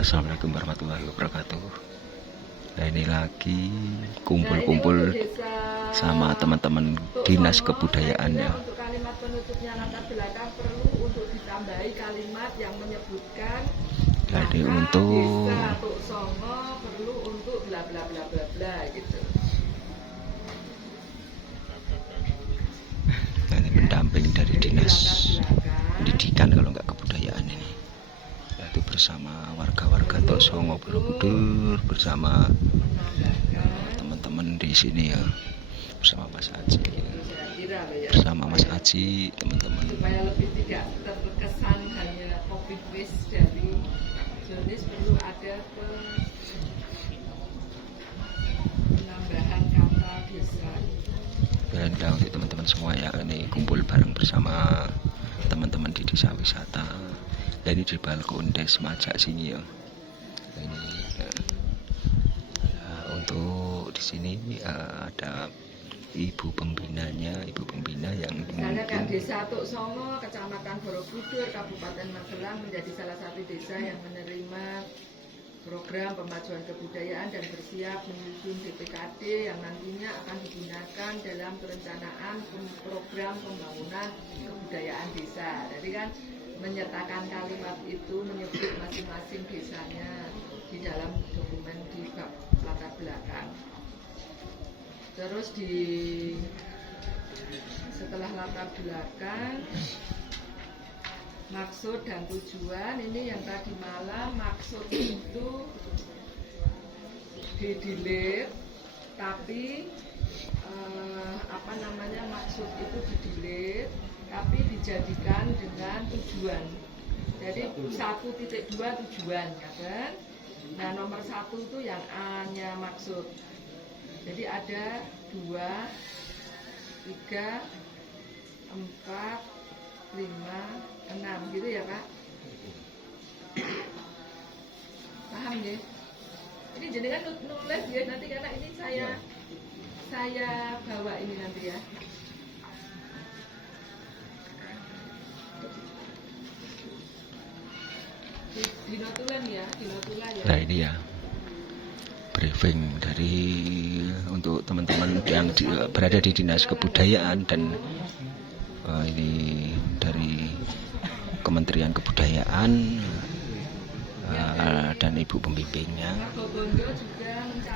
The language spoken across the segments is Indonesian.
Assalamualaikum warahmatullahi wabarakatuh. Nah, ini lagi kumpul-kumpul sama teman-teman dinas kebudayaan ya. Untuk kalimat penutupnya latar belakang perlu untuk ditambahi kalimat yang menyebutkan Jadi untuk desa Tuk Songo perlu untuk bla bla bla bla bla gitu. Nah, ini pendamping dari dinas pendidikan kalau nggak kebudayaan ini. Itu bersama warga-warga Tuk Songo Borobudur, bersama teman-teman di sini ya, bersama Mas Aji, bersama Mas Aji, teman-teman. Supaya lebih tidak terkesan hanya copy paste dari Jonis, perlu ada penambahan kata desa. Dan untuk teman-teman semua ya, ini kumpul bareng bersama teman-teman di desa wisata. Dan ini di balkon Des Majak sini ya. Ini untuk di sini ada ibu pembinanya, ibu pembina yang misalnya kan desa Tuk Songo, Kecamatan Borobudur, Kabupaten Magelang menjadi salah satu desa yang menerima program pemajuan kebudayaan dan bersiap menyusun DPKD yang nantinya akan digunakan dalam perencanaan program pembangunan kebudayaan desa. Jadi kan menyertakan kalimat itu menyebut masing-masing desanya di dalam dokumen di bab latar belakang. Terus setelah latar belakang, maksud dan tujuan, ini yang tadi malam maksud itu di-delete, tapi maksud itu di-delete tapi dijadikan dengan tujuan. Jadi 1.2 tujuan ya kan. Nah nomor 1 itu yang A-nya maksud. Jadi ada 2, 3, 4, 5, 6 gitu ya Pak. Paham ya? Ini jenengan nulis ya nanti, karena ini saya bawa ini nanti ya. Dinotulen ya. Nah ini ya briefing dari untuk teman-teman yang berada di dinas kebudayaan dan ini dari Kementerian Kebudayaan dan ibu pembimbingnya.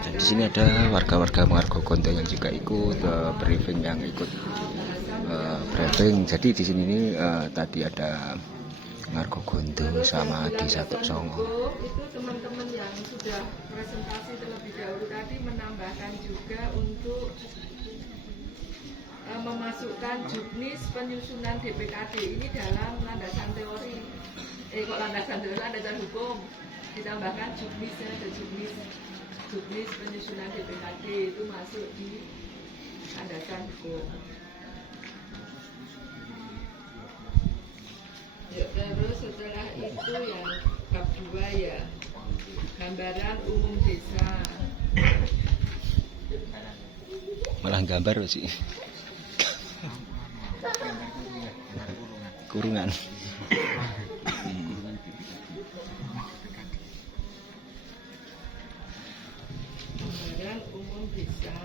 Dan di sini ada warga-warga Margogondo yang juga ikut briefing, yang ikut briefing. Jadi di sini ini tadi ada Margogondo sama Desa Tuk Songo. Itu teman-teman yang sudah presentasi terlebih dahulu tadi menambahkan juga untuk memasukkan juknis penyusunan DPKD ini dalam landasan teori. Landasan hukum. Ditambahkan juknisnya, ada juknis penyusunan DPKD itu masuk di landasan hukum. Ya, terus setelah itu yang bab 2 ya, gambaran umum desa. Malah gambar sih. Kurungan. Gambaran umum desa.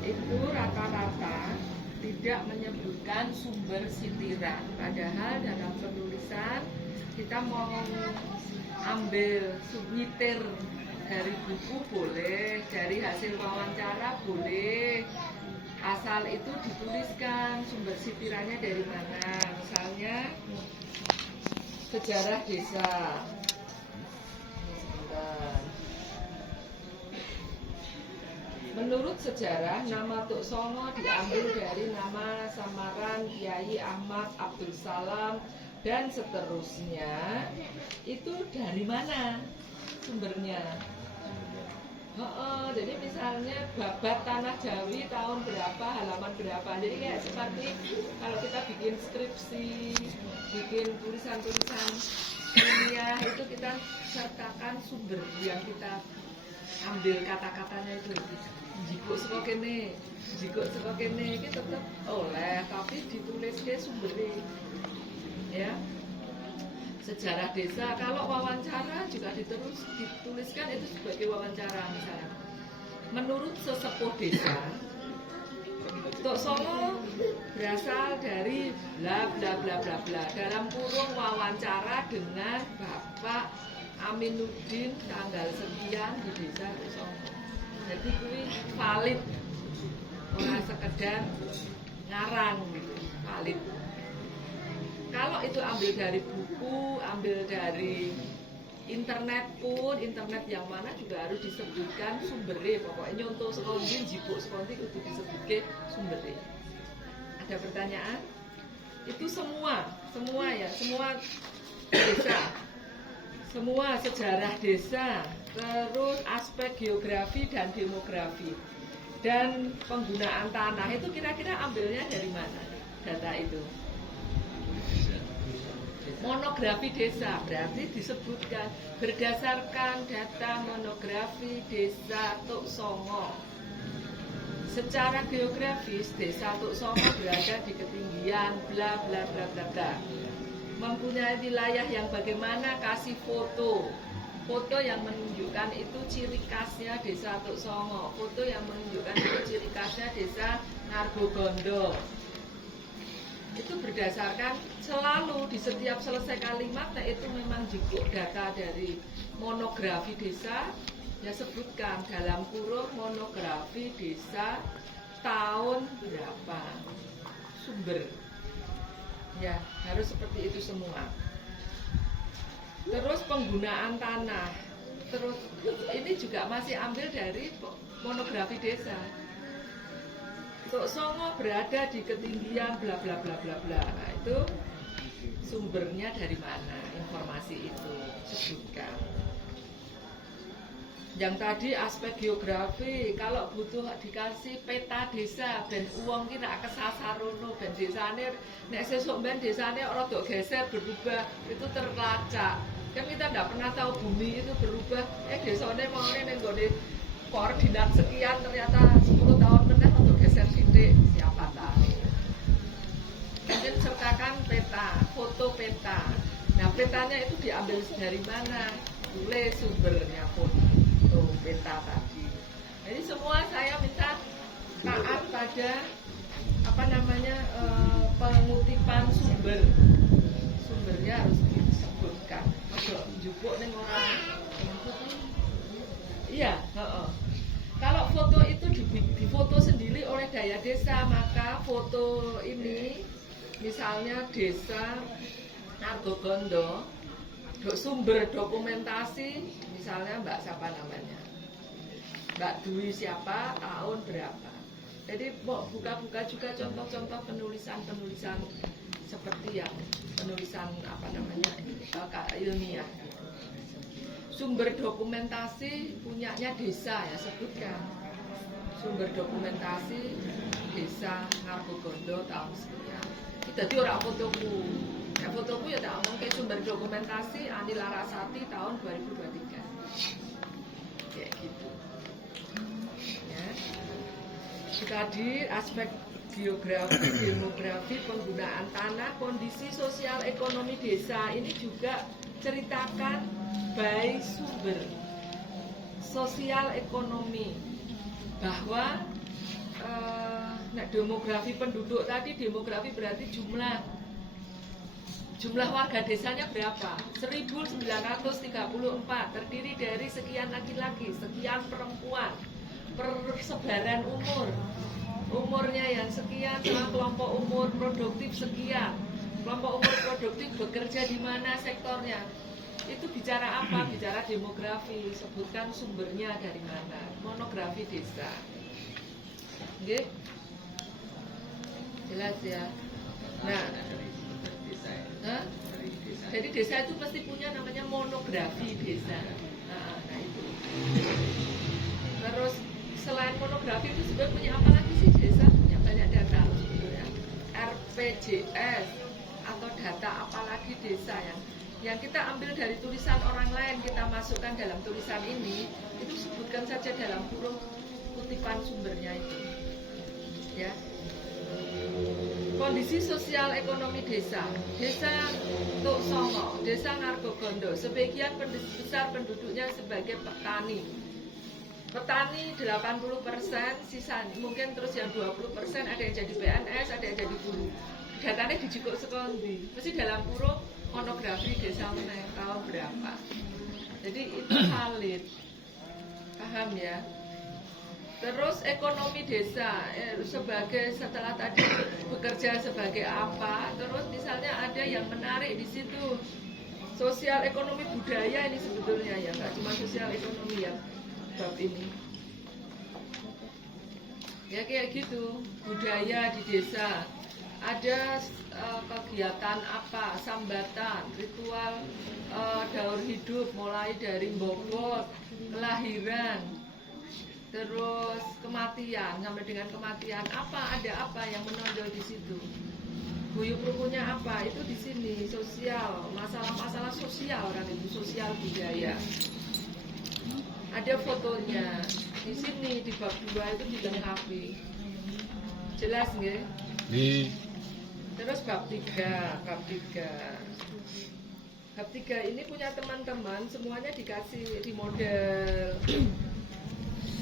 Itu rata-rata tidak menyebutkan sumber sitiran, padahal dalam penulisan kita mau ambil subnyitir dari buku boleh, dari hasil wawancara boleh, asal itu dituliskan sumber sitirannya dari mana. Misalnya sejarah desa. Menurut sejarah, nama Tuk Songo diambil dari nama samaran Kiai Ahmad Abdul Salam dan seterusnya. Itu dari mana sumbernya? Jadi misalnya babat Tanah Jawi tahun berapa, halaman berapa. Jadi kayak seperti kalau kita bikin skripsi, bikin tulisan-tulisan ilmiah, itu kita sertakan sumber yang kita ambil kata-katanya itu jikuk saka kene iki tetep oleh tapi ditulisnya sumbernya ya. Sejarah desa kalau wawancara juga dituliskan itu sebagai wawancara misalnya menurut sesepuh desa Tok Songo berasal dari bla bla bla bla bla dalam kurung wawancara dengan Bapak Aminuddin tanggal sekian di desa Tok Songo. Jadi kuwi valid, ora sekedar ngarang gitu, valid. Kalau itu ambil dari buku, ambil dari internet pun, internet yang mana juga harus disebutkan sumbernya. Pokoknya untuk sekondin, jipuk sekondin itu disebutkan sumbernya. Ada pertanyaan? Itu semua ya, semua desa, semua sejarah desa, terus aspek geografi dan demografi, dan penggunaan tanah itu kira-kira ambilnya dari mana data itu? Monografi desa berarti disebutkan berdasarkan data monografi desa Tok Songo. Secara geografis desa Tok Songo berada di ketinggian bla bla bla bla bla. Mempunyai wilayah yang bagaimana, kasih foto. Foto yang menunjukkan itu ciri khasnya desa Tok Songo. Foto yang menunjukkan itu ciri khasnya desa Nargogondo. Itu berdasarkan selalu di setiap selesai kalimat, nah itu memang jikuk data dari monografi desa, ya sebutkan dalam kurung monografi desa tahun berapa, sumber, ya harus seperti itu semua. Terus penggunaan tanah, terus ini juga masih ambil dari monografi desa. Tok Songo berada di ketinggian bla bla bla bla bla. Nah, itu sumbernya dari mana informasi itu sebutkan. Yang tadi aspek geografi, kalau butuh dikasih peta desa ben uang kita kesasarono ben desane nek sesuk ben desane ora dok geser berubah itu terlacak. Kan kita tidak pernah tahu bumi itu berubah. Desane mangane ning gone koordinat sekian ternyata 10 tahun meneh untuk geser sithik, siapa tahu. Kemudian sertakan peta, foto peta. Nah, petanya itu diambil dari mana? Tulis sumbernya foto peta tadi. Jadi semua saya minta taat pada pengutipan sumber. Sumbernya harus disebutkan. Ojo njupuk ning orang. Iya, kalau foto itu difoto sendiri oleh daya desa, maka foto ini misalnya desa Nargogondo, sumber dokumentasi misalnya Mbak siapa namanya, Mbak Dwi siapa, tahun berapa. Jadi buka-buka juga contoh-contoh penulisan seperti yang penulisan ilmiah. Sumber dokumentasi punyanya desa ya, sebutkan sumber dokumentasi desa Nargogondo tahun sekian. Jadi orang fotoku, fotoku ya tak omong ke sumber dokumentasi Ani Larasati tahun 2023 kayak gitu ya. Tadi aspek geografi, demografi, penggunaan tanah, kondisi sosial ekonomi desa ini juga ceritakan by sumber sosial ekonomi bahwa demografi penduduk tadi, demografi berarti jumlah warga desanya berapa? 1934 terdiri dari sekian laki-laki, sekian perempuan, persebaran umurnya yang sekian, sama kelompok umur produktif sekian, kelompok umur produktif bekerja di mana sektornya. Itu bicara apa? Bicara demografi. Sebutkan sumbernya dari mana. Monografi desa. Oke? Jelas ya. Nah, jadi desa itu pasti punya namanya monografi desa. Nah itu. Terus selain monografi itu sebenarnya punya apa lagi sih desa? Punya banyak data sebetulnya. RPJS atau data apa lagi desa yang yang kita ambil dari tulisan orang lain kita masukkan dalam tulisan ini, itu sebutkan saja dalam kurung kutipan sumbernya itu. Ya. Kondisi sosial ekonomi desa Tuk Songo, desa Ngargogondo, sebagian besar penduduknya sebagai petani. Petani 80%, sisa mungkin terus yang 20% ada yang jadi PNS, ada yang jadi buruh. Datanya dijikuk sekondi, mesti dalam kurung monografi desa meneh tahun berapa. Jadi itu valid, paham ya? Terus ekonomi desa sebagai setelah tadi bekerja sebagai apa, terus misalnya ada yang menarik di situ sosial ekonomi budaya ini sebetulnya ya, nggak cuma sosial ekonomi ya bab ini. Ya kayak gitu, budaya di desa ada kegiatan apa, sambatan, ritual daur hidup mulai dari bobot, kelahiran, terus kematian sampai dengan kematian ada apa yang menonjol di situ. Guyub rukunnya apa itu di sini sosial, masalah-masalah sosial kan itu sosial budaya. Ada fotonya di sini di bab 2 itu dilengkapi. Jelas nggih? Terus bab 3 ini punya teman-teman semuanya dikasih di model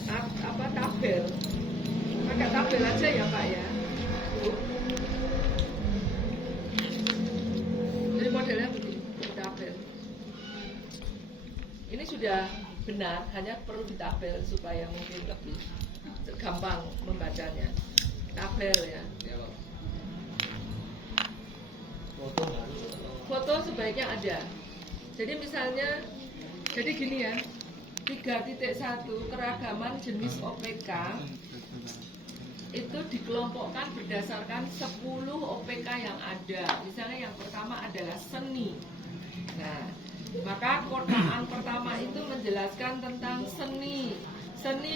apa tabel. Pakai tabel aja ya Pak ya. Jadi modelnya begini, tabel. Ini sudah benar, hanya perlu ditabel supaya mungkin lebih gampang membacanya. Tabel ya. Foto sebaiknya ada. Jadi misalnya, jadi gini ya, 3.1 keragaman jenis OPK itu dikelompokkan berdasarkan 10 OPK yang ada. Misalnya yang pertama adalah seni. Nah, maka kotaan pertama itu menjelaskan tentang seni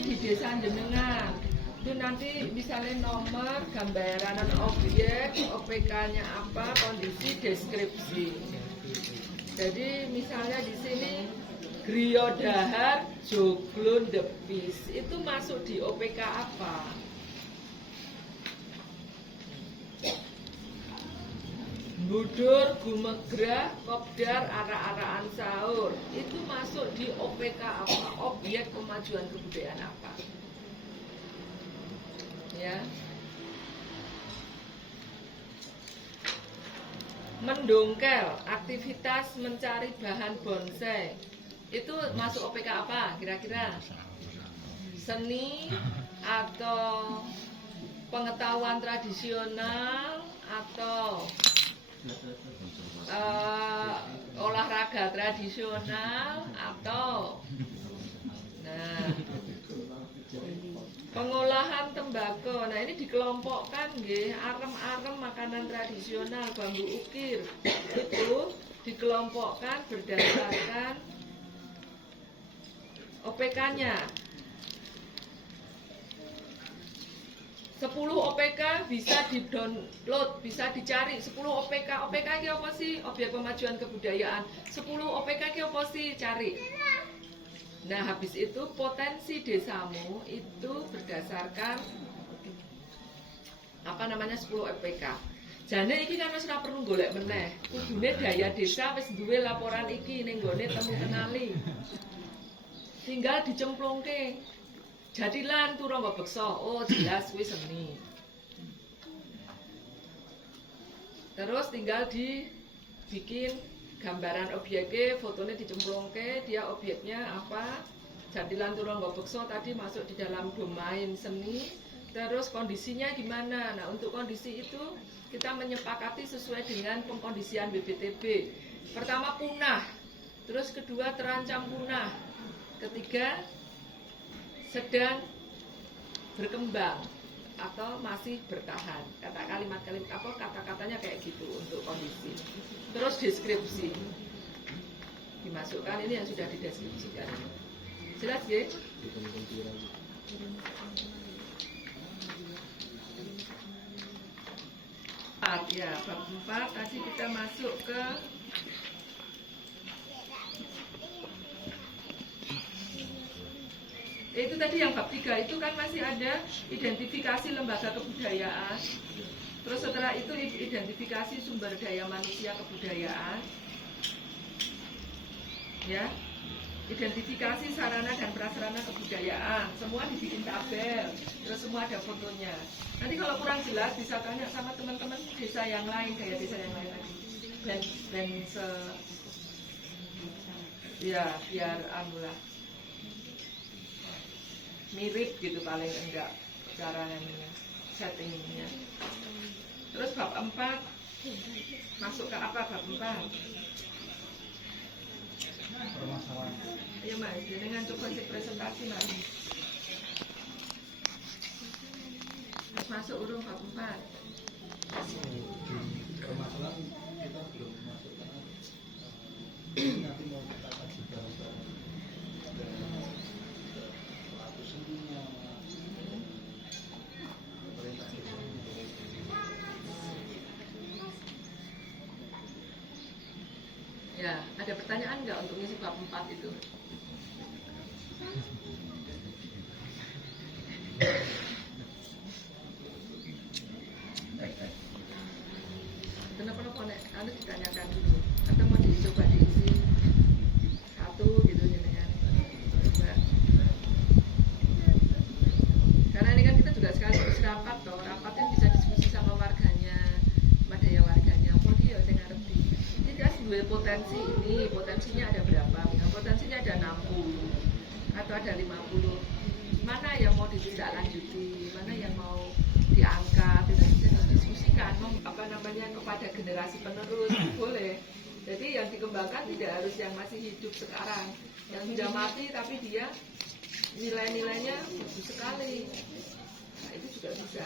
di desa jenengan. Itu nanti misalnya nomor, gambaran objek, OPK-nya apa, kondisi, deskripsi. Jadi misalnya di sini Griya Dahar Joglon Depis itu masuk di OPK apa? Budur Gumegrah Kopdar Ara-araan Sahur itu masuk di OPK apa? Objek pemajuan kebudayaan apa? Ya. Mendongkel, aktivitas mencari bahan bonsai itu masuk OPK apa kira-kira? Seni atau pengetahuan tradisional atau olahraga tradisional atau pengolahan tembakau. Nah ini dikelompokkan nggih, arem-arem makanan tradisional, bambu ukir itu dikelompokkan berdasarkan OPK-nya. 10 OPK bisa di-download, bisa dicari 10 OPK. OPK ini apa sih? Objek pemajuan kebudayaan. 10 OPK ini apa sih? Cari. Nah, habis itu potensi desamu itu berdasarkan 10 OPK. Jane iki kan wis ora perlu golek meneh. Kudune daya desa wis duwe laporan iki ning gone temu kenali. Tinggal dicemplungke. Jadilan Turangga Beksa, oh jelas kuwi seni. Terus tinggal dibikin gambaran objeknya, fotonya dicemplungke, dia objeknya apa? Jadilan Turangga Beksa tadi masuk di dalam domain seni. Terus kondisinya gimana? Nah untuk kondisi itu kita menyepakati sesuai dengan pengkondisian BPTB. Pertama punah, terus kedua terancam punah, ketiga sedang berkembang atau masih bertahan. Kata-katanya kayak gitu untuk kondisi. Terus deskripsi dimasukkan, ini yang sudah dideskripsikan. Jelas ya? Ya, bab 4 tadi kita masuk ke Itu tadi yang bab 3 itu kan masih ada identifikasi lembaga kebudayaan. Terus setelah itu identifikasi sumber daya manusia kebudayaan. Ya. Identifikasi sarana dan prasarana kebudayaan. Semua dibikin tabel. Terus semua ada fotonya. Nanti kalau kurang jelas bisa tanya sama teman-teman desa yang lain, kayak desa yang lain lagi. Dan ya biar anulah mirip gitu paling enggak cara settingnya. Terus bab 4 masuk ke apa bab 4? Ayo Mas, dengan coba presentasi Mas. Terus masuk urung bab 4. Permasalahan kita belum masuk karena nanti mau kita kaji bareng pelaku seninya, pemerintah desa. Ya, ada pertanyaan nggak untuk ngisi bab 4 itu? Kenapa anda ditanyakan dulu? Atau mau dicoba diisi satu gitu ya? Coba. Karena ini kan kita juga sekaligus rapat toh. Rapat kan bisa diskusi sama warganya, sama daya warganya. Oh dia saya ngerti. Ini kan sebuah potensi ini, potensinya ada berapa? Nah, potensinya ada 60 atau ada 50. Mana yang mau ditindaklanjuti? Mana yang mau diangkat? Itu bisa didiskusikan. Apa namanya kepada generasi penerus boleh. Jadi yang dikembangkan tidak harus yang masih hidup sekarang, yang sudah mati tapi dia nilai-nilainya bagus sekali. Nah, itu juga bisa.